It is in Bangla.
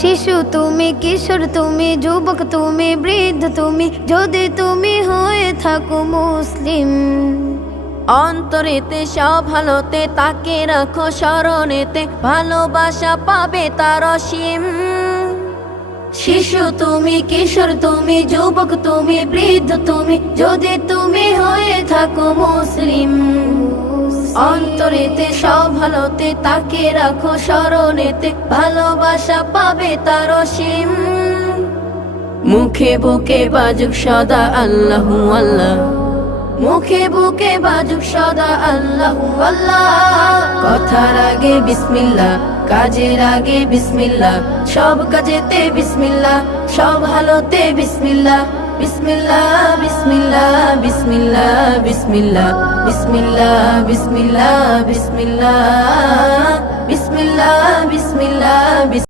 শিশু তুমি, কিশোর তুমি, যুবক তুমি, বৃদ্ধ তুমি, যদি তুমি হয়ে থাকো মুসলিম। অন্তরেতে সব ভালোতে তাকে রাখো স্মরণেতে, ভালোবাসা পাবে তার অসীম। শিশু তুমি, কিশোর তুমি, যুবক তুমি, বৃদ্ধ তুমি, যদি তুমি হয়ে থাকো মুসলিম। অন্তরেতে সব ভালোতে তাকে রাখো স্মরণেতে, ভালোবাসা পাবে তার অসীম। মুখে বুকে বাজুক সদা আল্লাহু আল্লাহ, মুখে বুকে বাজুক সদা আল্লাহু আল্লাহ। কথার আগে বিসমিল্লাহ, কাজের আগে বিসমিল্লাহ, সব কাজেতে বিসমিল্লাহ, সব ভালোতে বিসমিল্লাহ। বিসমিল্লাহ বিসমিল্লাহ বিসমিল্লাহ বিসমিল্লাহ বিসমিল্লাহ বিসমিল্লাহ বিসমিল্লাহ বিসমিল্লাহ বিসমিল্লাহ।